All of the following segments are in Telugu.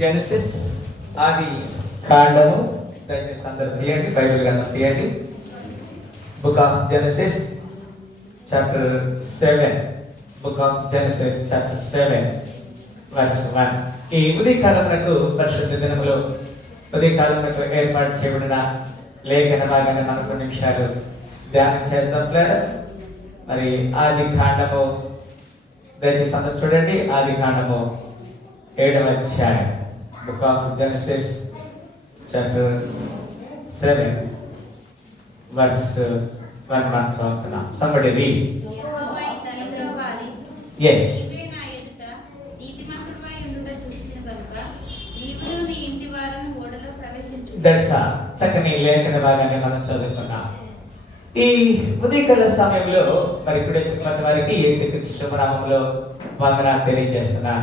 జెనసిస్ ఆది కాండము. దయచేసి అందరూ తీయండి, బైబిల్ గ్రంథం తీయండి. Book of Genesis chapter 7. Book of Genesis chapter 7 verse 1. ఈ ఉదయకాలమునకు పరిశుద్ధ దినములో ఉదయకాలమునకు ఏర్పాటు చేయబడిన లేఖన భాగాన్ని మనం కొన్ని నిమిషాలు ధ్యానం చేస్తాం. మరి ఆది కాండము దయచేసి అందరూ చూడండి. ఆది కాండము 7వ అధ్యాయం. Book of Genesis chapter 7 verse 1 మనం చదువుతున్నాం. Somebody read. Yes. That's a చక్కని లేఖన భాగాన్ని మనం చదువుకున్నాం. ఈ ఉదయకాల సమయంలో మరి ఇప్పుడు వచ్చిన వారికి యేసుక్రీస్తు నామములో వందనాలు తెలియజేస్తున్నా.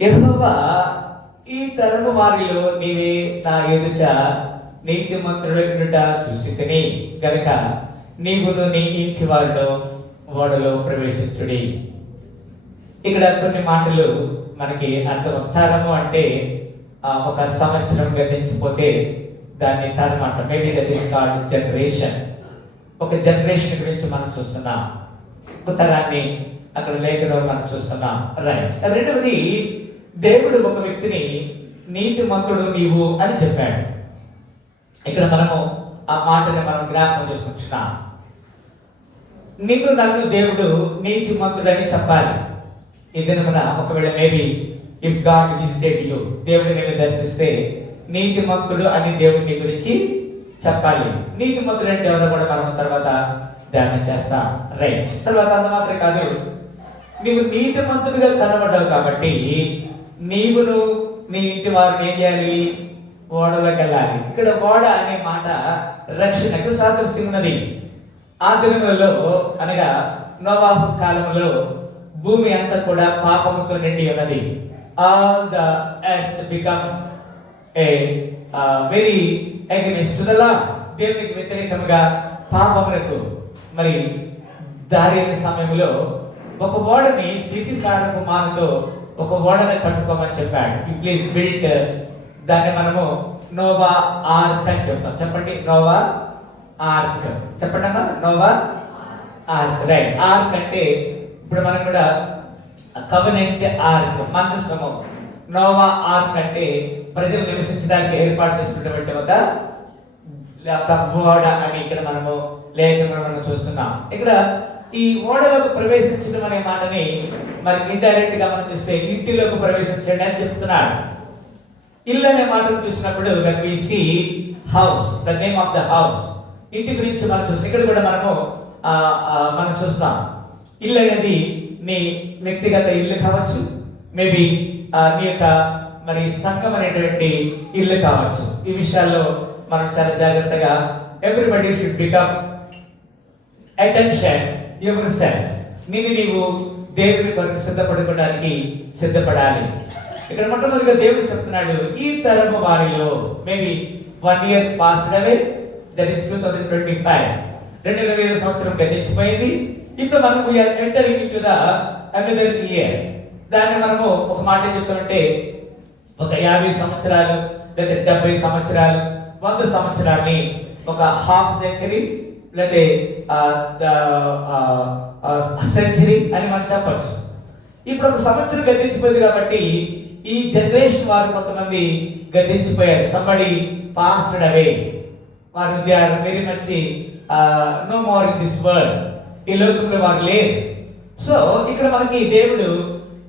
యెహోవా, ఈ తరము వారిలో నీవే నా ఎదుట నీతిమంతుడైనట చూసితిని గనుక నీవును నీ ఇంటి వారిలో ఓడలో ప్రవేశించుడి. ఇక్కడ కొన్ని మాటలు మనకి అర్థం. అంటే ఒక సంవత్సరం గతించిపోతే దాన్ని తరం అంటాం. Maybe that is called generation. ఒక జనరేషన్ గురించి మనం చూస్తున్నాం. ఒక తరాన్ని అక్కడ లేఖలో మనం చూస్తున్నాం. రైట్. రెండవది, దేవుడు ఒక వ్యక్తిని నీతిమంతుడు నీవు అని చెప్పాడు. ఇక్కడ మనము ఆ మాటని మనం జ్ఞాపకం చేసుకుంటున్నాం. నిన్ను నన్ను దేవుడు నీతిమంతుడని చెప్పాలి. ఈ దినమున ఒకవేళ maybe if God visited you, దేవుడు నిన్ను దర్శిస్తే నీతిమంతుడు అని దేవుడు నీ గురించి చెప్పాలి. నీతిమంతుడు అంటే ఎవరో కూడా మనం తర్వాత ధ్యానం చేస్తాం. రైట్. తర్వాత అంత మాత్రం కాదు, నీవు నీతిమంతుడిగా కనబడ్డావు కాబట్టి నీవును నీ ఇంటి వారిని ఏం చేయాలి? ఓడలోకి వెళ్ళాలి. ఇక్కడ ఓడ అనే మాట రక్షణకు సాదృశ్యం ఉన్నది. ఆ దినములలో అనగా నోవాహు కాలంలో భూమి అంతా కూడా పాపముతో నిండి ఉన్నది. All the earth become a very against the law. దేవునికి వ్యతిరేకంగా పాపములకు మరి దారి అయిన సమయంలో ఒక ఓడని స్థితిసారపు మానతో ఒక ఓడని కట్టుకోమని చెప్పాడు. Please build. దాన్ని మనము నోవా ఆర్క్ అని చెప్తాం. చెప్పండి, నోవా ఆర్క్. చెప్పండి అమ్మా, నోవా ఆర్క్. రైట్. ఆర్క్ అంటే ఇప్పుడు మనం కూడా కవెనెంట్ ఆర్క్, మందసము. నోవా ఆర్క్ అంటే ప్రజలు నివసించడానికి ఏర్పాటు చేసినటువంటి ఒక ఓడ అని ఇక్కడ మనము లేఖనంలో మనం చూస్తున్నాం. ఇక్కడ ఈ ఓడలోకి ప్రవేశించడం అనే మాటని మరి ఇండైరెక్ట్ గా మనం చూస్తే ఇంటిలోకి ప్రవేశించండి అని చెప్తున్నాడు. ఇల్లు అనే మాటను చూసినప్పుడు we see house, the name of the house. ఇంటి గురించి మనం చూస్తాం. ఇక్కడ కూడా మనం చూస్తాం. ఇల్లు అనేది నీ వ్యక్తిగత ఇల్లు కావచ్చు, మేబీ నీ యొక్క మరి సంఘం అనేటువంటి ఇల్లు కావచ్చు. ఈ విషయాల్లో మనం చాలా జాగ్రత్తగా everybody should become attention your self. నీవు దేవుని కొరకు సిద్ధపడుకోవడానికి సిద్ధపడాలి. ఇక్కడ మొట్టమొదటిగా దేవుడు చెప్తున్నాడు, ఈ తరము వారిలో maybe 1 year passed away, that is 2025. 2025 సంవత్సరం గతించిపోయింది. ఇప్పుడు మనం we are entering into the another year. దాన్ని మనము ఒక మాట చెప్తామంటే ఒక 50 సంవత్సరాలు లేదా 70 సంవత్సరాలు 100 సంవత్సరాలని ఒక హాఫ్ సెంచరీ లేదా సెంచరీ అని మనం చెప్పచ్చు. ఇప్పుడు ఒక సంవత్సరం గతించిపోయింది కాబట్టి ఈ జనరేషన్ వారు కొంతమంది గతించిపోయారు. Somebody passed away. వారు they are very much no more in this world. ఈ లోకంలో వారు లేరు. సో ఇక్కడ మనకి దేవుడు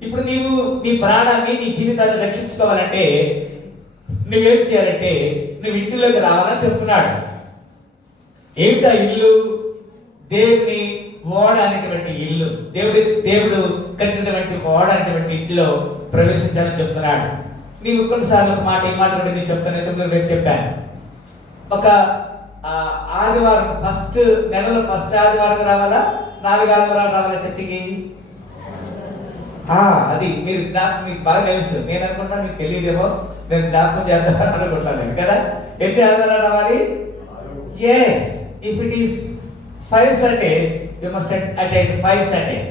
ఇప్పుడు నీవు నీ ప్రాణాన్ని నీ జీవితాన్ని రక్షించుకోవాలంటే నువ్వేం చేయాలంటే నువ్వు ఇంటిలోకి రావాలని చెప్తున్నాడు. ఏమిటా ఇల్లు? దేవుని ఓడ అనేటువంటి ఇల్లు. దేవుడు కట్టినటువంటి ఓడ అనేటువంటి ఇంట్లో ప్రవేశించాలని చెప్తున్నాడు. నీవు కొన్నిసార్లు ఒక మాట, ఈ మాట కూడా నేను చెప్తాను. రేపు చెప్పాను, ఒక ఆదివారం ఫస్ట్ నెలలో ఫస్ట్ ఆదివారం రావాలా, 4 ఆదివారాలు రావాలా చర్చికి? అది మీకు బాగా తెలుసు. నేను అనుకుంటా మీకు తెలియదేమో, నేను జ్ఞాపకం చేద్దామని అనుకుంటాను కదా. ఎన్ని ఆదివారాలు రావాలి? Yes. If it is 5 Sundays, you must attend 5 Sundays.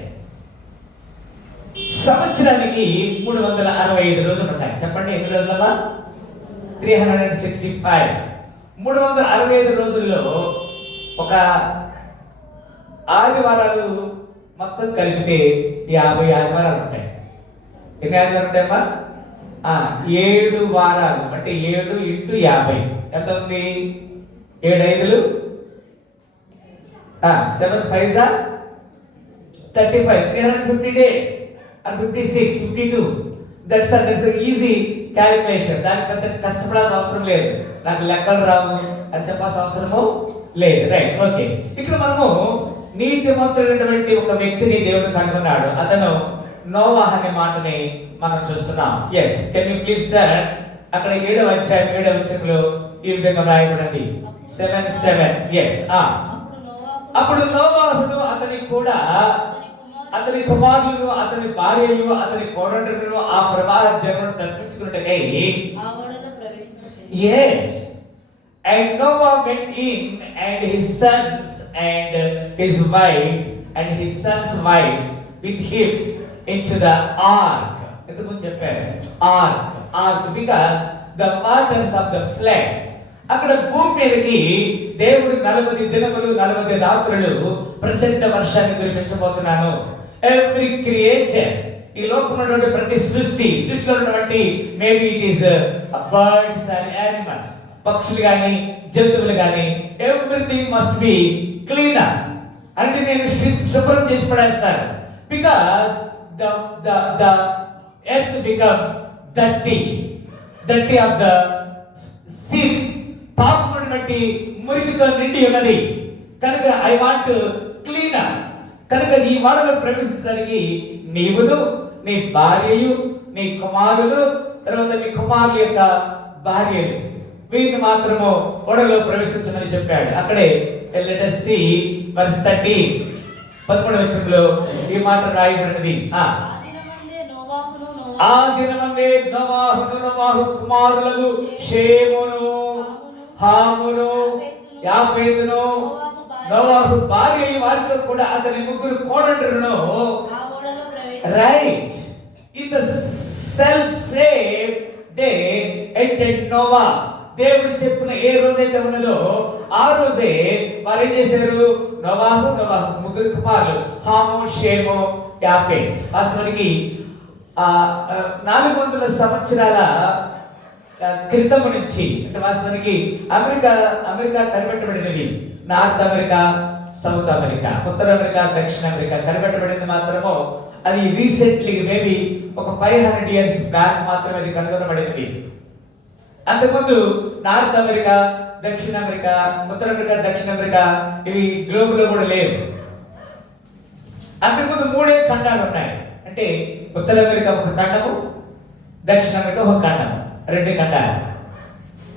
సంవత్సరానికి 365 రోజులు ఉంటాయి. చెప్పండి ఎన్ని రోజులమ్మా? 365. 365 రోజుల్లో ఒక ఆదివారాలు మొత్తం కలిపితే 50 ఆదివారాలు ఉంటాయి. ఎన్ని ఆదివారాలు ఉంటాయమ్మా? 7 వారాలు అంటే 7 ఇంటూ 50 ఎంత ఉంది? 7 5లు 7 5s 35. 350 days and 56 52. That's easy calculation. దానికి పెద్ద కష్టపడాల్సిన అవసరం లేదు. నాకు లెక్కలు రావు అని చెప్పాల్సిన అవసరము లేదు. Right, okay. ఇక్కడ మనము నీతిమంతుడైనటువంటి ఒక వ్యక్తిని దేవుడు కనుగొన్నాడు. అతను నోవాహ్ అనే మాటని మనం చూస్తున్నాం. Yes, can you please turn అక్కడ 7వ అధ్యాయం 7వ వచనంలో ఈ విధంగా రాయబడింది 7:7. ఎస్. అప్పుడు నోవాహును అతని కుమారులను అతని భార్యలు అతని కోడళ్లను ఆ ప్రవాహ జలమును తప్పించుకున్నట్టకై yes, and Noah went in and his sons and his wife and his sons' wives with him into the ark. ఎందుకు చెప్పారు ark because the waters of the flood. అక్కడ భూమి మీదకి దేవుడు 40 దినములు 40 రాత్రులు ప్రచండ వర్షాన్ని కురిపించబోతున్నాను. ఎవ్రీ క్రియేచర్, ఈ లోకంలో ప్రతి సృష్టిలో ఉన్నటువంటి maybe it is birds and animals, పక్షులు కానీ జంతువులు కానీ ఎవ్రీథింగ్ మస్ట్ బి క్లీనర్. అంటే నేను శుభ్రం చేసి పడేస్తాను. Because the earth become dirty of the sin. పాపమును బట్టి మురికితో నిండి ఉన్నది కనుక ఐ వాంట్ క్లీనర్. కనుక ఈ వాడలో ప్రవేశించడానికి నీవును నీ భార్యయు నీ కుమారులు తర్వాత నీ కుమారుల యొక్క భార్యలు వీరిని మాత్రము ఓడలో ప్రవేశించమని చెప్పాడు. అక్కడే let us see verse 13. 11వ వచనంలో ఈ మాట రాయబడినది. ఆ దినమందే నోవాహు కుమారులను షేమును హామును యాఫెతును నోవాహు భార్య వారితో కూడా అతని 3 కోడళ్లను right in the selfsame day entered Noah. దేవుడు చెప్పిన ఏ రోజైతే ఉన్నదో ఆ రోజే వారు ఏం చేశారు? నోవాహు 3 కుమారులు హాము షేము యాఫెత్. వాస్తవానికి 400 సంవత్సరాల క్రితము నుంచి అంటే వాస్తవానికి అమెరికా కనిపెట్టబడినది. నార్త్ అమెరికా, సౌత్ అమెరికా, ఉత్తర అమెరికా, దక్షిణ అమెరికా కనిపెట్టబడింది మాత్రము అది రీసెంట్లీ మేబీ ఒక 500 years బ్యాక్ మాత్రమే అది కనుగొనబడినది. అంతకుముందు నార్త్ అమెరికా, దక్షిణ అమెరికా, ఉత్తర అమెరికా, దక్షిణ అమెరికా ఇవి గ్లోబ్ లో కూడా లేవు. అంతకుముందు 3 ఖండాలు ఉన్నాయి. అంటే ఉత్తర అమెరికా ఒక ఖండము, దక్షిణ అమెరికా ఒక ఖండము, 2 ఖండాలు.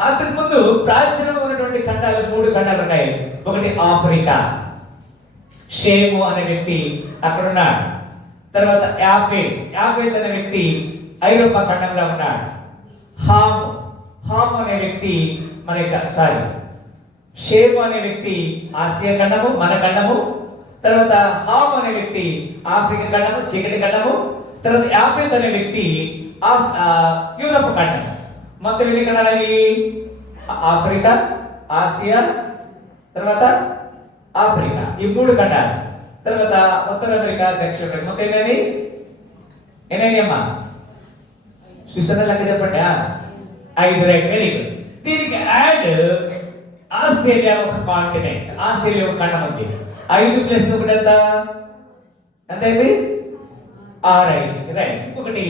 అంతకుముందు ప్రాచీనంగా ఉన్నటువంటి ఖండాలు 3 ఖండాలు ఉన్నాయి. ఒకటి ఆఫ్రికా, షేము అనే వ్యక్తి అక్కడ ఉన్నాడు. తర్వాత యాఫెత్ అనే వ్యక్తి ఐరోపా ఖండంలో ఉన్నాడు. హాము అనే వ్యక్తి షేము అనే వ్యక్తి ఆసియా ఖండము, మన ఖండము. తర్వాత హాము అనే వ్యక్తి ఆఫ్రికా ఖండము, చీకటి ఖండము. తర్వాత యాఫెత్ అనే వ్యక్తి యూరప్ ఖండం. మొత్తం ఎన్ని ఖండాలని? ఆఫ్రికా, ఆసియా, తర్వాత ఆఫ్రికా, ఈ 3 ఖండాలు. తర్వాత ఉత్తర అమెరికా, దక్షిణ అమెరికా. మొత్తం ఎన్ని అమ్మా? చూసారా లెక్క చెప్పండి. 5. Right, very good. దీనికి యాడ్ ఆస్ట్రేలియా ఒక కాంటినెంట్, ఆస్ట్రేలియా ఒక ఖండం ఉంది. 5 + 1 ఎంత అయింది? 6 అయింది. రైట్. ఇంకొకటి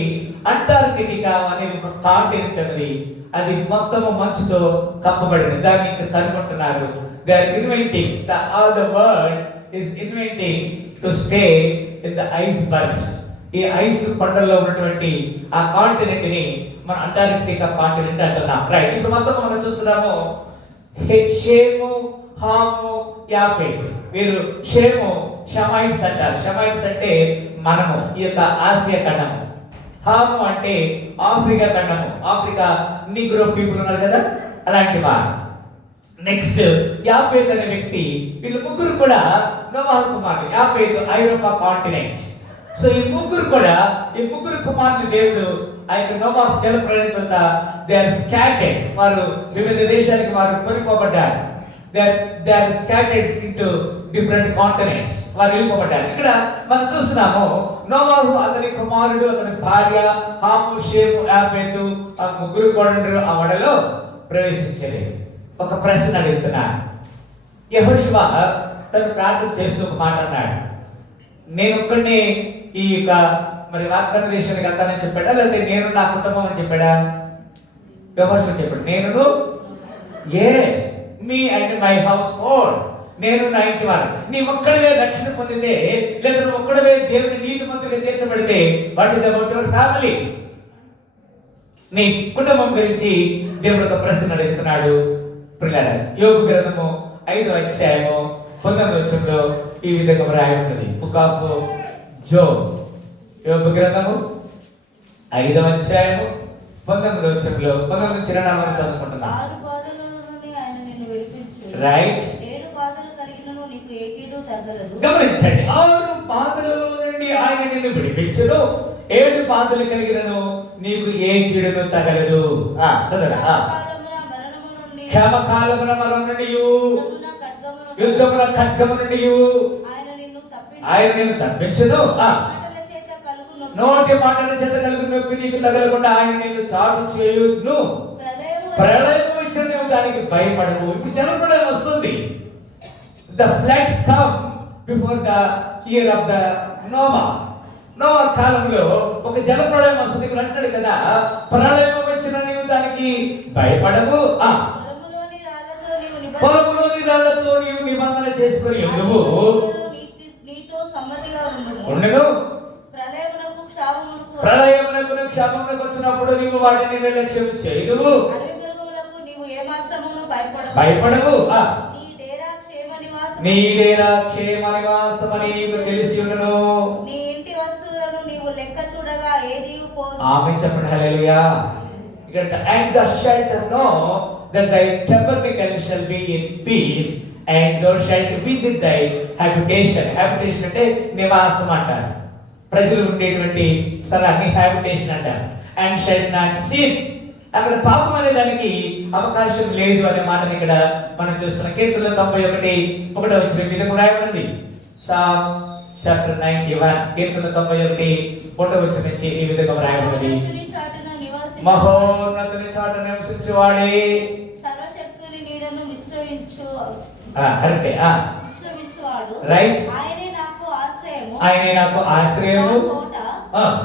అంటార్కిటికా అనే ఒక కాంటినెంట్ అనేది అది మొత్తము మంచుతో కప్పబడింది. దాన్ని ఇంకా కనుగొంటున్నారు. They are inventing all the world is inventing to stay in the icebergs. ఈ ఐస్ కొండల్లో ఉన్నటువంటి ఆ కాంటినెంట్ ని మన అంటార్కిటికా కాంటినెంట్ అంటున్నాం. రైట్. ఇప్పుడు మొత్తం మనం చూస్తున్నాము షేము, హాము, యాఫెత్. వీరు షమైట్స్ అంటారు. షమైట్స్ అంటే మనము ఈ యొక్క ఆసియా ఖండము. హాము అంటే ఆఫ్రికా ఖండము. ఆఫ్రికా నిగ్రో పీపుల్ ఉన్నారు కదా, అలాంటి వారు. నెక్స్ట్ యాఫెత్ అనే వ్యక్తి. వీళ్ళు 3 కూడా నోవాహు కుమారులు. యాఫెత్ ఐరోపా కాంటినెంట్. సో ఈ ముగ్గురు కుమారుని దేవుడు ఆ యొక్క నోవాహు జలప్రళయం తర్వాత దే ఆర్ స్కాటర్డ్, వారు వివిధ దేశాలకు వారు కొనిపోబడ్డారు. They are scattered into different continents, వారు వెళ్ళిపోబడ్డారు. ఇక్కడ మనం చూస్తున్నాము నోవాహు, అతని కుమారుడు, అతని భార్య హాము, షేము, యాఫెతు ఆ ముగ్గురు కోడళ్ళు ఆ వడలో ప్రవేశించలేదు. ఒక ప్రశ్న అడుగుతున్నారు. యెహోషువ తను ప్రార్థన చేస్తూ ఒక మాట అన్నాడు, నేను ఒక్కడిని ఈ యొక్క మరి వాగ్దాన దేశానికి వెళ్తానని చెప్పాడా, లేకపోతే నేను నా కుటుంబం అని చెప్పాడా? యెహోషువ చెప్పాడు, నేను yes me and my household, నేను నా ఇంటి వారు. నీ ఒక్కడివే రక్షణ పొందితే, లేదా నువ్వు ఒక్కడివే దేవుని నీతిమంతుడిగా తీర్చబడితే, what is about your family? నీ కుటుంబం గురించి దేవుడు ఒక ప్రశ్న అడుగుతున్నాడు. ప్రియులారా, యోబు గ్రంథము 5వ అధ్యాయము 19వ వచనంలో ఈ విధంగా వ్రాయబడినది. బుక్ ఆఫ్ జోబ్, యోబు గ్రంథము 5వ అధ్యాయము 19వ వచనంలో 19 చిరునామాను చదువుకుంటున్నాం. రైట్, గమనించండి. 6 బాధలలో నుండి ఆయన నిన్ను విడిపించును, 7 బాధలు కలిగినను నీకు ఏ కీడును తగలదు. చదవండి. క్షామకాలమున మరణము నుండి, యుద్ధమున ఖడ్గము నుండి ఆయన నిన్ను తప్పించును, నోటి మాటల చేత కలుగు నొప్పి నీకు తగలకుండా ఆయన నిన్ను చాటు చేయును, ప్రళయము వచ్చిన నువ్వు దానికి భయపడవు. ఇప్పుడు జలప్రళయం వస్తుంది. The flood come before the year of the Noah కాలంలో ఒక జలప్రళయం వస్తుంది. ఇక్కడ అంటాడు కదా, ప్రళయం వచ్చిన నీవు దానికి భయపడవు, పొలములోని రాళ్లతో నీవు నిబంధన చేసుకుని ఎందుకు ఉండను, ప్రళయమునకు క్షామమునకు వచ్చినప్పుడు నీవు వాటిని నిర్లక్ష్యం చేయదు, భయపడవు. నీ డేరా క్షేమ నివాసమని నీకు తెలిసి ఉండను, నీ ఇంటి వస్తువులను నీవు లెక్క చూడగా ఏది పోదు. ఆమేన్ చెప్పండి. హల్లెలూయా. ఇక్కడ and thou shalt know that thy tabernacle shall be in peace and thou shalt visit thy habitation. habitation అంటే నివాసం అంటారు, ప్రజలు ఉండేటువంటి స్థలాన్ని habitation అంటారు. and shall not sin, అక్కడ పాపం అనే దానికి అవకాశం లేదు అనే మాటని ఇక్కడ మనం చూస్తున్నాం. కీర్తనలు 91:1 వచ్చిన విధంగా రాయబడింది. సామ్ చాప్టర్ 91 కీర్తనలు 91:1 వచ్చిన నుంచి ఈ విధంగా రాయబడింది. మహోన్నతుని చాట నివసించువాడే, సర్వశక్తుని నీడను విశ్రమించు కరెక్టే విశ్రమించువాడు, రైట్. ఆయనే నాకు ఆశ్రయము, ఆయనే నాకు ఆశ్రయము,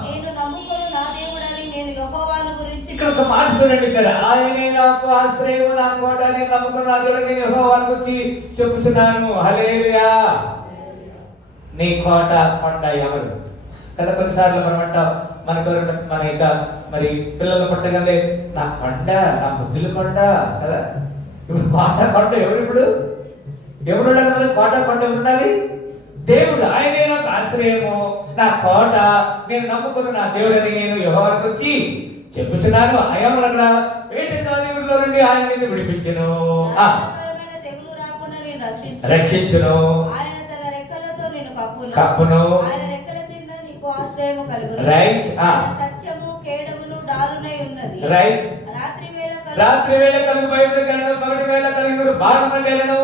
నేను నమ్ముకొను నా దేవుడని నేను యెహోవాను గురించి. ఇక్కడ ఒక మాట చూడండి, ఇక్కడ ఆయనే నాకు ఆశ్రయము, నా కోట, నేను నమ్ముకొను నా దేవుడని నేను యెహోవాను గురించి చెప్పుచున్నాను. హల్లెలూయా. నీ కోట కొండ ఎవరు కదా? కొన్నిసార్లు మనం అంటాం, మన యొక్క మరి పిల్లలు పుట్టగానే నా కొండ, నా బుద్ధుల కొండ కదా. ఇప్పుడు కోట కొండ ఎవరు? ఇప్పుడు ఎవరు ఉండాలి? మరి కోట కొండ ఉండాలి దేవుడు. ఆయనే నాకు ఆశ్రయము, నా కోట, నేను నమ్ముకున్న నా దేవుడని నేను యెహోవాను గురించి చెప్పుచున్నాను. అయ్యమ్మ అక్కడ వేటకారిలో నుండి ఆయన నిన్ను విడిపించును, రక్షించును, ఆయన తన రెక్కలతో నిన్ను కప్పును, ఆయన రెక్కల క్రింద నీకు ఆశ్రయము కలుగును. రైట్. సత్యము కేడమును డాలునై ఉన్నది. రైట్. రాత్రి వేళ కలుగు భయపడగలను, పగటి వేళ కలుగు బాధపడగలను,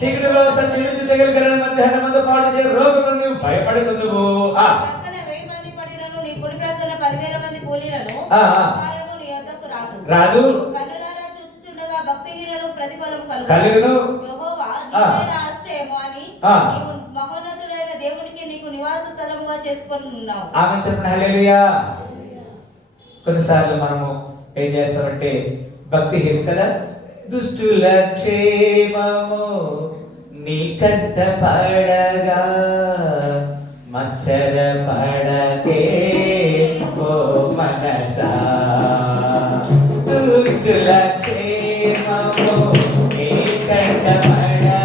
చీకటిలో సంచరించి తెగలగలను, మధ్యాహ్నం మందు పాడు చే రోగులను నీవు భయపడకుందువు. ప్రక్కన 1000 మంది పడినను, నీ కుడి ప్రక్కన 10,000 మంది కూలినను అపాయము నీ యొద్దకు రాదు. కన్నులారా చూచుచుండగా భక్తిహీనులకు ప్రతిఫలము కలుగును. యెహోవా నీవే నా ఆశ్రయము అని నీవు మహోన్నతుడైన దేవునికి నీకు నివాస స్థలముగా చేసుకొని ఉన్నావు. ఆమేన్ చెప్పండి. హల్లెలూయా. కొన్నిసార్లు మనము ఏం చేస్తామంటే భక్తిహీనం కదా. దుష్టుల క్షేమము నీ కంట పడగా మచ్చర పడకే ఓ మనసా, దుష్టుల క్షేమము నీ కంట పడగా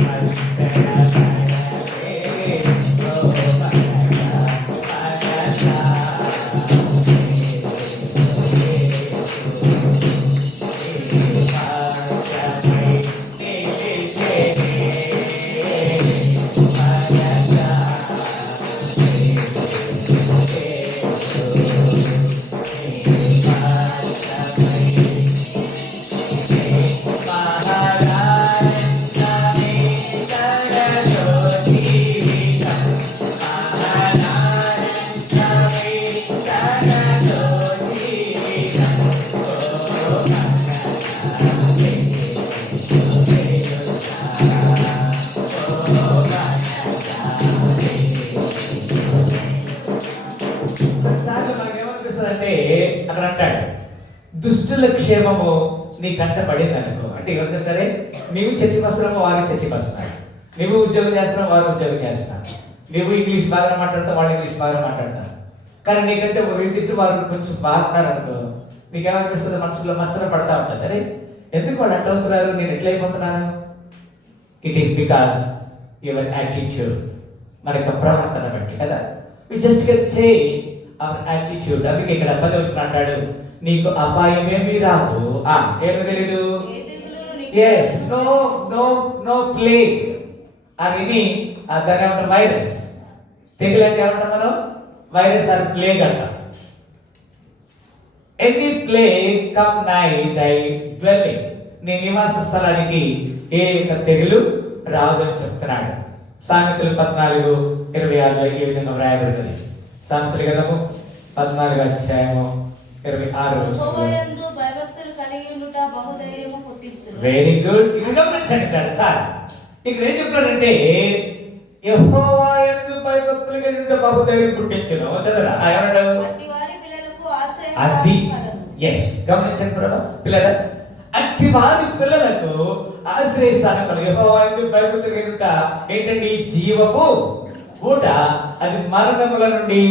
మచ్చర పడకే ఓ మనసా. ఏమనిపిస్తుందంటే అక్కడ అంటాడు, దుష్టుల క్షేమము నీ కంట పడింది అనుకో. అంటే ఎవరైనా సరే నీవు చర్చి వస్తున్నావు, వారు చర్చికి వస్తున్నారు. నువ్వు ఉద్యోగం చేస్తున్నావు, వారు ఉద్యోగం చేస్తున్నారు. నువ్వు ఇంగ్లీష్ బాగా మాట్లాడతావు, వాళ్ళు ఇంగ్లీష్ బాగా మాట్లాడతారు. కానీ నీకంటే వీటితో వారు కొంచెం బాగున్నారు అనుకో, నీకేమనిపిస్తుంది? మనసులో మచ్చన పడతా ఉంటుంది. అరే ఎందుకు వాళ్ళు అట్ట అవుతున్నారు, నేను ఎట్లా అయిపోతున్నాను? It is because your attitude, మన యొక్క ప్రవర్తన బట్టి కదా. We just can change our attitude. అందుకే ఇక్కడ 10వ వచనం అంటాడు, నీకు అపాయం ఏమీ రాదు. ఏమీ తెలీదు. Yes, no no no plague or any, దాని ఏమంటాం వైరస్. తెగులు అంటే ఏమంటాం మనం? వైరస్ ఆర్ ప్లేగ్ అంటాం. Any plague come nigh thy dwelling, నీ నివాస స్థలానికి ఏ యొక్క తెగులు రాదు అని చెప్తున్నాడు. సామెతలు 14:26 ఈ విధంగా వ్రాయబడినది. సామెతల గ్రంథము 14వ అధ్యాయము 26వ. Very good. ఇది గమనించండి చాలా. ఇక్కడ ఏం చెప్తాడంటే, యెహోవా యందు భయభక్తులు కలిగి బహుధైర్యం పుట్టించును. చదవరా ఏమన్నాడు? అది ఎస్, గమనించండి పిల్లల, అట్టి వారి పిల్లలకు ఆశ్రయిస్తాను కనుక యెహోవా యందు భయభక్తులు కలిగి ఏంటండి? జీవపు ఊట, అది మరణముల నుండి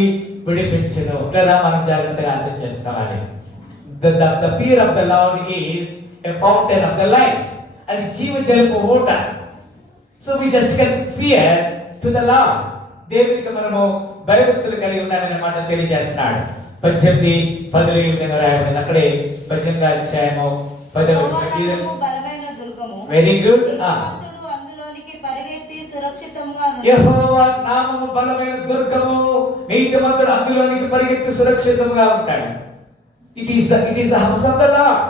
విడిపించును. లేదా మనం జాగ్రత్తగా అర్థం చేసుకోవాలి. The fear of the Lord is a fountain of the life. అది జీవజలపు ఊట. So we just can fear to the Lord. దేవునికి మనము భయభక్తులు కలిగి ఉండాలనే మాట తెలియజేస్తున్నాడు. 18:10 ఈ విధంగా రాయబడింది. అక్కడే 18వ అధ్యాయము 10వ వచనం. Very good. యెహోవా నామము బలమైన దుర్గము, నీతిమంతుడు అందులోనికి పరిగెత్తి సురక్షితంగా ఉంటాడు. It is the house of the lord.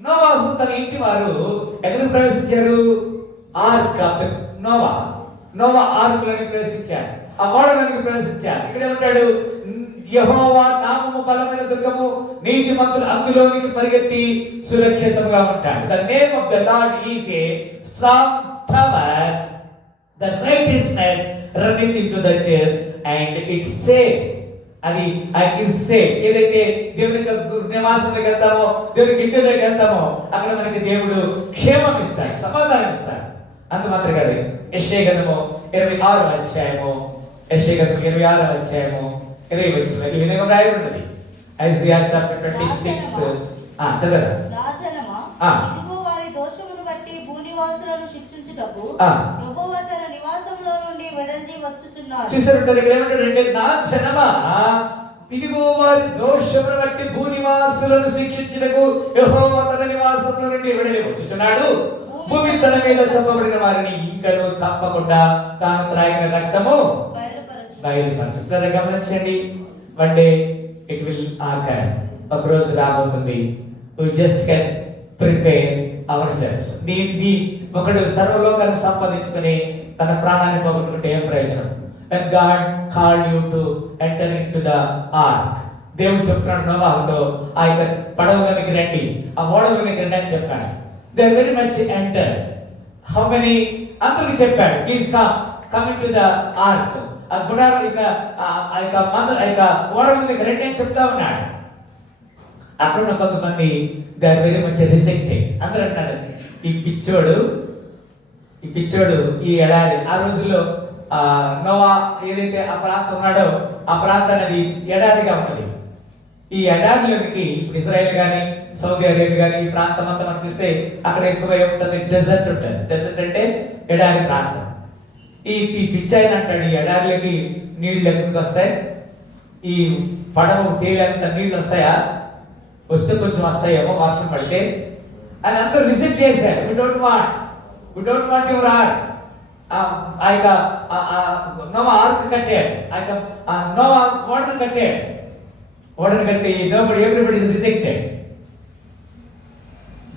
నోవాహు తన ఇంటి వారు ఎక్కడికి ప్రవేశించారు? ఆర్క్ ఆఫ్ నోవా ఆర్క్లోకి ప్రవేశించారు, ఆ ఓడలోకి ప్రవేశించారు. ఇక్కడ ఏమంటాడు? యెహోవా నామము బలమైన దుర్గము, నీతిమంతుడు అందులోనికి పరిగెత్తి సురక్షితంగా ఉంటాడు. The name of the lord is a strong tower, the righteousness running into that and it's safe. అది ఇస్ సేఫ్. ఏదైతే దేవుని నివాసంలోకి వెళ్తామో, దేవునికి ఇంటిలోకి వెళ్తామో, అక్కడ మనకి దేవుడు క్షేమం ఇస్తాడు, సమాధానం ఇస్తాడు. అంత మాత్రం కాదు. యెషయా గ్రంథము 26వ అధ్యాయము 20 వచనం ఈ విధంగా రాయబడినది. Isaiah chapter 26 చదవరా. ఇదిగో వారి దోషమును బట్టి భూనివాసులను శిక్షించుటకు యెహోవా తన నివాసంలో నుండి వెడలి వచ్చుచున్నాడు. చూసారు ఇక్కడ ఏమంటాడంటే, నా జనమా ఇదిగో వారి దోషమును బట్టి భూనివాసులను శిక్షించుటకు యెహోవా తన నివాసంలో నుండి వెడలి వచ్చుచున్నాడు. భూమి తన మీద చంపబడిన వారిని ఇంకను తప్పకుండా తాను త్రాగిన రక్తము బయలుపరచు. గమనించండి, one day it will ochre, ఒక రోజు రాబోతుంది. we just can prepare ourselves. ఒకడు సర్వలోకాన్ని సంపాదించుకొని తన ప్రాణాన్ని పోగొట్టుకుంటే ఏం ప్రయోజనం? when God called you to enter into the ark, దేవుడు చెప్తున్నాడు నోవాహుతో, ఆ యొక్క పడవలోనికి రండి, ఆ ఓడలోనికి రండి అని చెప్పాడు. they are very much enter. how many? అందరికి చెప్పాడు, please come into the ark. ఆ గుడారం ఇక ఆ యొక్క ఓడలోనికి రండి అని చెప్తా ఉన్నాడు. అక్కడ ఉన్న కొంతమంది they are very much rejected. అందరూ అంటారు, ఈ పిచ్చోడు ఈ ఎడారి. ఆ రోజుల్లో నోవా ఏదైతే ఆ ప్రాంతం ఉన్నాడో ఆ ప్రాంతాన్ని అది ఎడారిగా ఉన్నది. ఈ ఎడారిలోనికి ఇప్పుడు ఇజ్రాయెల్ కానీ సౌదీ అరేబియా కానీ ఈ ప్రాంతం అంతా మనం చూస్తే అక్కడ ఎక్కువ ఏముంటుంది? డెజర్ట్ ఉంటుంది. డెజర్ట్ అంటే ఎడారి ప్రాంతం. ఈ పిచ్చాయన అంటాడు, ఈ ఎడారిలోకి నీళ్లు ఎక్కడికి వస్తాయి? ఈ పడవ తేలేంత నీళ్లు వస్తాయా? వస్తే కొంచెం వస్తాయేమో వర్షం పడితే అని అందరూ రిజెక్ట్ చేశారు. We don't want your ark. ఆ యొక్క నోవా ఆర్క్ కట్టాడు, ఆ యొక్క నోవా ఓడను కట్టాడు. ఓడను కడితే everybody is rejected.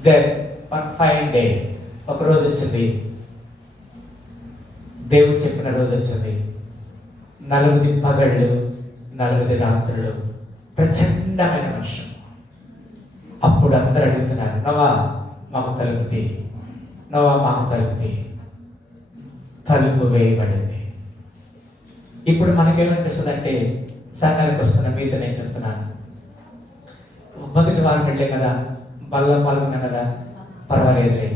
Then one fine day, ఒక రోజు వచ్చింది, దేవుడు చెప్పిన రోజు వచ్చింది. 40 పగళ్ళు 40 రాత్రులు ప్రచండమైన వర్షం. అప్పుడు అందరూ అడుగుతున్నారు, నోవా మాకు తలుపు తీ, నోవా మాకు తలుపు తీ. తలుపు వేయబడింది. ఇప్పుడు మనకేమనిపిస్తుంది అంటే, సంఘానికి వస్తున్న మీతో నేను చెప్తున్నాను, మొదటి వారం వెళ్ళే కదా, బల్ల పాల్గొన్నా కదా, పర్వాలేదులే,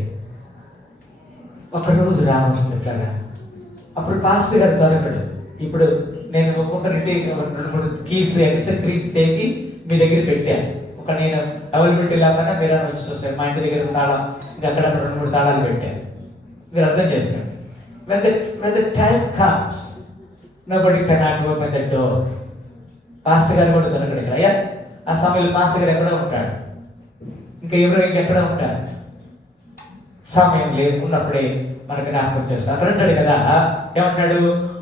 ఒకరోజు రావచ్చు కదా. అప్పుడు పాస్టర్ గారు దొరకడు. ఇప్పుడు నేను ఒక్కొక్కరికి 2-3 కీస్ ఎక్స్ట్రా కీస్ చేసి మీ దగ్గర పెట్టాను. ఒక నేను అవైలబిలిటీ లేకపోయినా మీరు వచ్చి చూస్తారు. మా ఇంటి దగ్గర తాళం, ఇంకా అక్కడ 2-3 తాళాలు పెట్టాను. మీరు అర్థం చేసుకోండి. When the time comes, nobody cannot open the door. Pastor గారు కూడా దొరకడు ఇక్కడ. అయ్యా ఆ సమయంలో పాస్టర్ గారు ఎక్కడో ఉంటాడు, ఇంకా ఎవరో ఇంకెక్కడో ఉంటారు. సమయం లేదు, ఉన్నప్పుడే మనకు జ్ఞాపకం చేస్తాడు. అక్కడ అంటాడు కదా, ఏమంటాడు,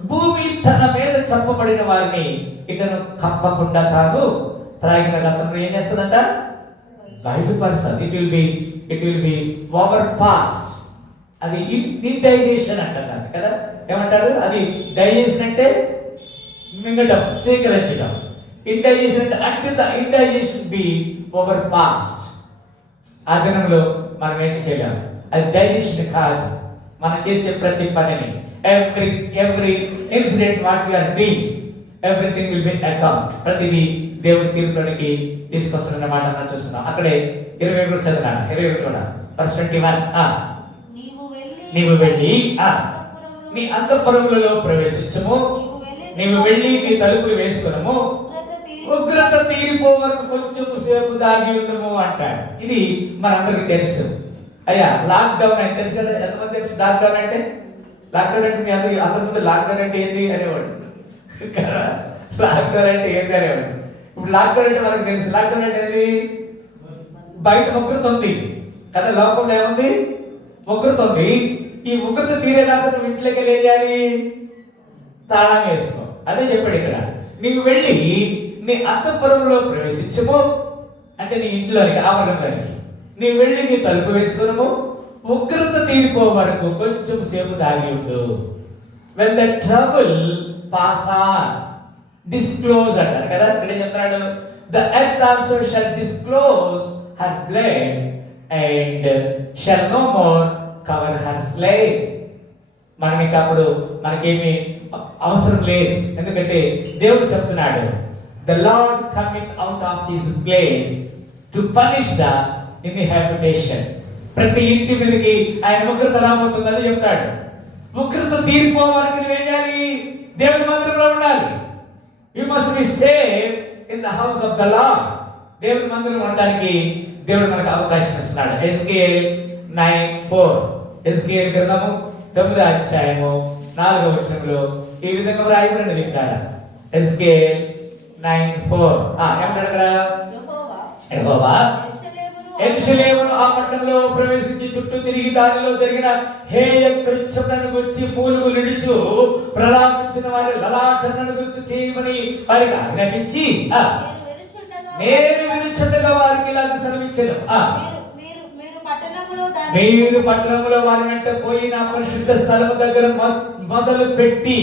భూమి తన మీద చంపబడిన వారిని ఇకను కప్పకుండా తాగు, త్రాగిన రక్తం ఏం చేస్తుందంట, బయలుపరుస్తుంది. It will be over past. అది ఇండైజేషన్ అంటున్నారు కదా, ఏమంటారు, అది డైజెషన్ అంటే మింగటం, స్వీకరించడం. ఇండైజేషన్ అంటే until the ఇండైజేషన్ B over past. ఆ దినంలో మనం ఏం చేయలేము. అది డైజెషన్ కాదు. మనం చేసే ప్రతి పనిని, every incident what you are doing, everything will be account. ప్రతిదీ దేవుడి తీర్పులోనికి తీసుకొస్తున్న మాట మనం చూస్తున్నాం. అక్కడే 20 కూడా చదివాను, 20 కూడా verse 21. నీవు వెళ్ళి నీ అంతఃపురములలో ప్రవేశించము, నీవు వెళ్ళి నీ తలుపులు వేసుకునము, ఉగ్రత తీరిపో వరకు కొంచెం సేపు దాగి ఉండము అంటాడు. ఇది మనందరికీ తెలుసు. అయ్యా లాక్డౌన్ అంటే తెలుసు కదా, ఎంతమంది తెలుసు లాక్డౌన్ అంటే? లాక్డౌన్ అంటే మీ అందరికి ముందు లాక్డౌన్ అంటే ఏంది అనేవాడు కదా, లాక్డౌన్ అంటే ఏంది అనేవాడు. ఇప్పుడు లాక్డౌన్ అంటే మనకు తెలుసు. లాక్డౌన్ అంటే ఏంది? బయట ఉగ్రత ఉంది కదా, లోకంలో ఏముంది, ఉగ్రత ఉంది. ఈ ఉగ్రత తీరేదాకా నువ్వు ఇంట్లోకి ఏం చేయాలి, తాళం వేసుకో. అదే చెప్పాడు ఇక్కడ. నీవు వెళ్ళి నీ అంతఃపురంలో ప్రవేశించము అంటే నీ ఇంట్లోనికి, ఆవరణలోనికి నీవు వెళ్ళి నీ తలుపు వేసుకునము, ఉగ్రత తీరిపో వరకు కొంచెం సేపు దాగి ఉండు. when the trouble pass on, disclose అంటారు కదా. ఇక్కడ చెప్తున్నాడు, the earth also shall disclose her blood and shall no more cover her slain. మనం ఇంకా అప్పుడు మనకేమి అవసరం లేదు, ఎందుకంటే దేవుడు చెప్తున్నాడు, the Lord cometh out of his place to punish the inhabitation. ప్రతి ఇంటి మీదకి ఆయన ఉగ్రత రాబోతుందని చెప్తాడు. ఉగ్రత తీరిపోవాలని నువ్వేం చేయాలి, దేవుని మందిరంలో ఉండాలి. You must be save in the house of the lord. దేవుని మందిరంలో ఉండడానికి దేవుడు మనకు అవకాశం ఇస్తున్నాడు. ఎస్కేల్ 9:4, ఎస్కేల్ గ్రంథము 9వ అధ్యాయము 4వ వచనంలో ఈ విధంగా రాయబడినది వింటారా. ఎస్కేల్ 9:4 ఏమంటాడు కదా, యెహోవా యెరూషలేమును ఆ పట్టణంలో ప్రవేశించి చుట్టూ తిరిగి దానిలో జరిగిన హేయ కృత్యములను గురించి మూలుగు నిడుచు ప్రలాపించిన వారి లలాటలను గుర్తు చేయమని వారికి ఆజ్ఞాపించి నేను విరుచుండగా వారికి ఇలాగ సెలవిచ్చాను, మీరు పట్టణంలో వారి వెంట పోయిన పరిశుద్ధ స్థలము దగ్గర మొదలు పెట్టి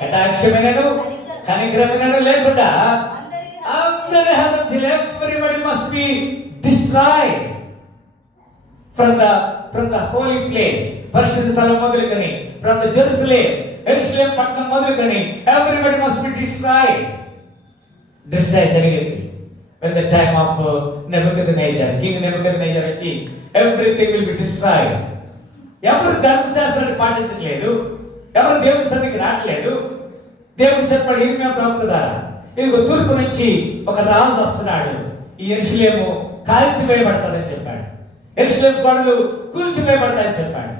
కటాక్షమైనను కనికరమైనను లేకుండా అందరి హతం చేయాలి. Everybody must be destroyed from the holy place. పరిశుద్ధ స్థలం మొదలుకొని from the Jerusalem పట్టణం మొదలుకొని everybody must be destroyed. Destroy జరిగింది when the time of Nebuchadnezzar, King Nebuchadnezzar వచ్చి everything will be destroyed. ఎవరు ధర్మశాస్త్రాన్ని పాటించట్లేదు, ఎవరు దేవుని సన్నిధికి రావట్లేదు. దేవుడు చెప్పాడు ఇర్మియా ప్రవక్త ద్వారా, ఇదిగో తూర్పు నుంచి ఒక రాజు వస్తున్నాడు, ఈ యెరూషలేము కాల్చివేయబడతాదని చెప్పాడు, యెరూషలేము గోడలు కూల్చివేయబడతాయని చెప్పాడు.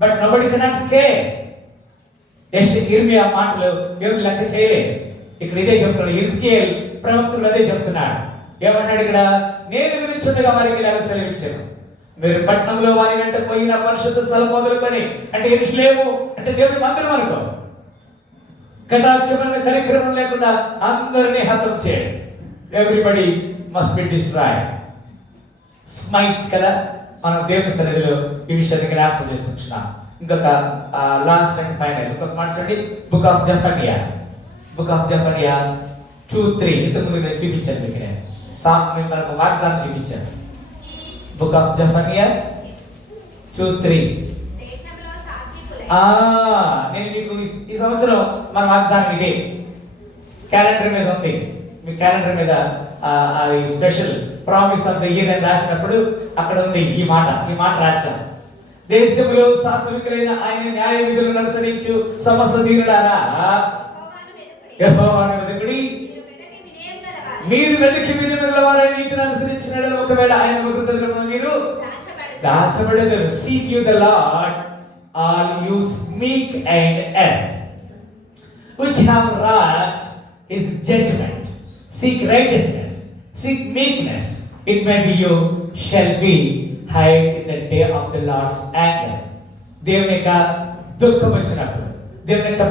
But nobody cannot care. ఇర్మియా మాటలు ఎవరు లెక్క చేయలేదు. ఇక్కడ ఇదే చెప్తున్నాడు, హిజ్కియేల్ ప్రవక్తుడు అదే చెప్తున్నాడు. ఏమన్నాడు ఇక్కడ, నేను వినుచుండగా వారికి ఇలాగ సెలవిచ్చాను, మీరు పట్టణంలో వారి వెంట పోయిన పరిశుద్ధ స్థలం మొదలుకొని, అంటే యెరూషలేము అంటే దేవుని మందిరం అనుకో, కటాక్షమైన కనికరం లేకుండా అందరినీ హతం చేయండి. Everybody must be destroyed. Smite కదా. మనం దేవుని సన్నిధిలో ఈ విషయాన్ని జ్ఞాపకం చేసుకుంటున్నాం. ఇంకొక లాస్ట్ అండ్ ఫైనల్ ఇంకొక మాట చూడండి, బుక్ ఆఫ్ జెఫన్యా 2:3. ఇంతకుముందు నేను చూపించాను మీకు, నేను మనకు వాగ్దానం చూపించాను. బుక్ ఆఫ్ జెఫన్యా 2:3. నేను మీకు ఈ సంవత్సరం మన వాగ్దానం ఇదే, క్యాలెండర్ మీద ఉంది. మీ క్యాలెండర్ మీద అది special promise of the year అని రాసినప్పుడు అక్కడ ఉంది ఈ మాట రాశాం. దేశంలో సాత్వికులైన ఆయన న్యాయ విధులను అనుసరించు సమస్త దీనులారా యెహోవాను వెతుకుడి, మీరు వెతికి వినియోగల వారి నీతిని అనుసరించిన ఒకవేళ ఆయన ముగ్గురు మీరు దాచబడేదారు. Seek you the Lord all you meek and earth which have wrought his judgment. Seek righteousness, seek meekness. It may be you shall be hide in the day of the Lord's anger. దేవుని యొక్క దుఃఖం వచ్చినప్పుడు, దేవుని యొక్క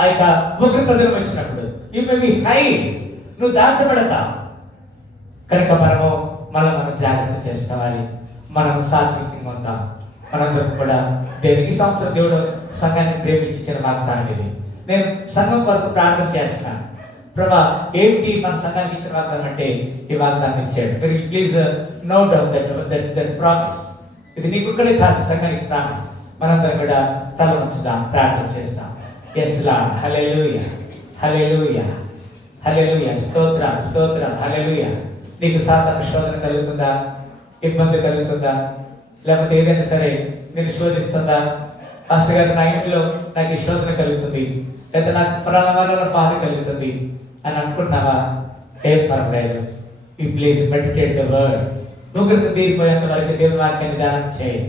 ఆ యొక్క ఉగ్రతదనం వచ్చినప్పుడు you may be hide, నువ్వు దాచబడతా. కనుక మనం జాగ్రత్త చేసుకోవాలి. మనం సాత్వికంగా ఉందాం. మనందరం కూడా దేవునికి సంవత్సరం దేవుడు సంఘాన్ని ప్రేమించి ఇచ్చిన వాగ్దానం ఇది. నేను సంఘం కొరకు ప్రార్థన చేస్తున్నాను. ప్రభా ఏంటి మన సంఘానికి ఇచ్చిన వాగ్దానం అంటే ఈ వాగ్దానం ఇచ్చాడు. మీరు please note down that promise. ఇది నీకు ఇక్కడే కాదు, సంఘానికి ప్రామిస్. మనందరం కూడా తల ఉంచుదాం, ప్రార్థన చేస్తాం. ఎస్ లార్డ్, హల్లెలూయా హల్లెలూయా హల్లెలూయా, స్తోత్రం స్తోత్రం, హల్లెలూయా. నీకు సాతాను శోధన కలుగుతుందా, ఇబ్బంది కలుగుతుందా, లేకపోతే ఏదైనా సరే నేను శోధిస్తుందా? పాస్టర్ గారు నా ఇంట్లో నాకు ఈ శోధన కలుగుతుంది, లేదా నాకు ప్రాణాలలో బాధ కలుగుతుంది అని అనుకుంటున్నావా? ఏం పర్వాలేదు. You please meditate the word. ముగ్గురు తీరిపోయేంత వరకు దేవుని వాక్యాన్ని ధ్యానం చేయి.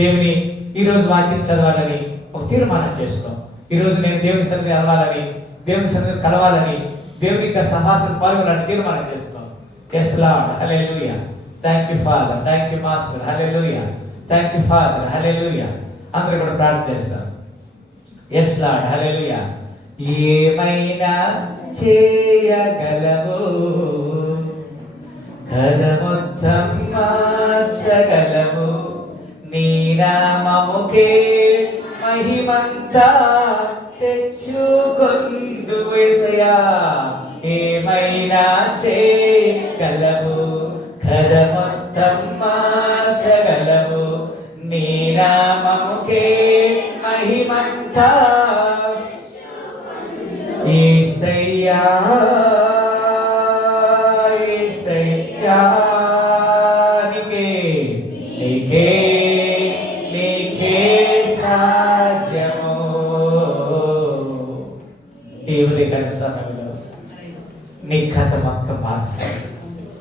దేవుని ఈరోజు వాక్యం చదవాలని ఒక తీర్మానం చేసుకో. ఈరోజు నేను దేవుని సన్నిధి అవ్వాలని, దేవుని సన్నిధి కలవాలని, దేవుని యొక్క సహాసం పాల్గొనాలని తీర్మానం చేసుకో. Yes Lord, hallelujah. Thank you Father, thank you Master, hallelujah. Thank you Father, hallelujah. అందరూ కూడా ప్రార్థన చేస్తారు. Yes Lord, hallelujah. ఏమైనా చేయగలవు, కథ మొత్తం మార్చగలవు, నీ నామముకే మహిమంతా తెచ్చుకొందు యేసయ్యా. ఏమైనా చేయగలవు, కథ మొత్తం మార్చగలవు, నీ నామముకే మహిమంతా. యేసయ్యా యేసయ్యా, నీకే నీకే నీకే సాధ్యము. ఈ ఉదయకాల సమయంలో నీ కథ మొత్తం మార్చాలి.